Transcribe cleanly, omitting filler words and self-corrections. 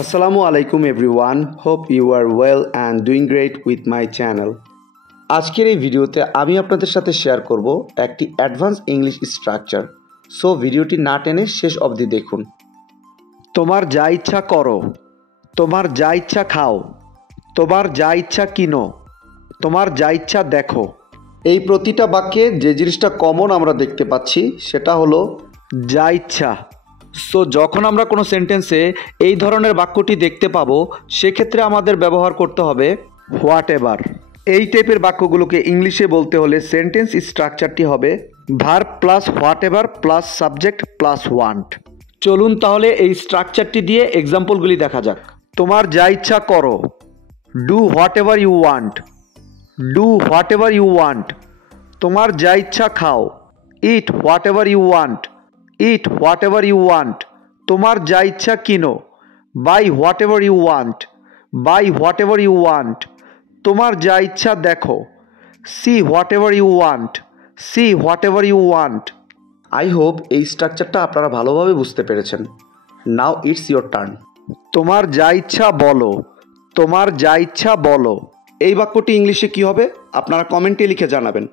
Assalamu alaikum everyone. Hope you are well and doing great with my channel. আজকের এই ভিডিওতে আমি আপনাদের সাথে শেয়ার করব একটি অ্যাডভান্স ইংলিশ স্ট্রাকচার। সো ভিডিওটি না টেনে শেষ অবধি দেখুন। তোমার যা ইচ্ছা করো, তোমার যা ইচ্ছা খাও, তোমার যা ইচ্ছা কিনো, তোমার যা ইচ্ছা দেখো। এই প্রতিটা বাক্যে যে জিনিসটা কমন আমরা দেখতে পাচ্ছি সেটা হলো যা ইচ্ছা। সো যখন আমরা কোনো সেন্টেন্সে এই ধরনের বাক্যটি দেখতে পাবো সেক্ষেত্রে আমাদের ব্যবহার করতে হবে হোয়াট এভার। এই টাইপের বাক্যগুলোকে ইংলিশে বলতে হলে সেন্টেন্স স্ট্রাকচারটি হবে verb plus what ever plus subject plus want. চলুন তাহলে এই স্ট্রাকচারটি দিয়ে এক্সাম্পলগুলি দেখা যাক। তোমার যা ইচ্ছা করো, do whatever you want, do whatever you want. তোমার যা ইচ্ছা খাও, eat whatever you want, eat whatever you want. তোমার যা ইচ্ছা কিনো, buy whatever you want, buy whatever you want. তোমার যা ইচ্ছা দেখো, see whatever you want, see whatever you want. I hope এই স্ট্রাকচারটা আপনারা ভালোভাবে বুঝতে পেরেছেন। Now it's your turn. তোমার যা ইচ্ছা বলো, তোমার যা ইচ্ছা বলো। এই বাক্যটি ইংলিশে কী হবে আপনারা কমেন্টে লিখে জানাবেন।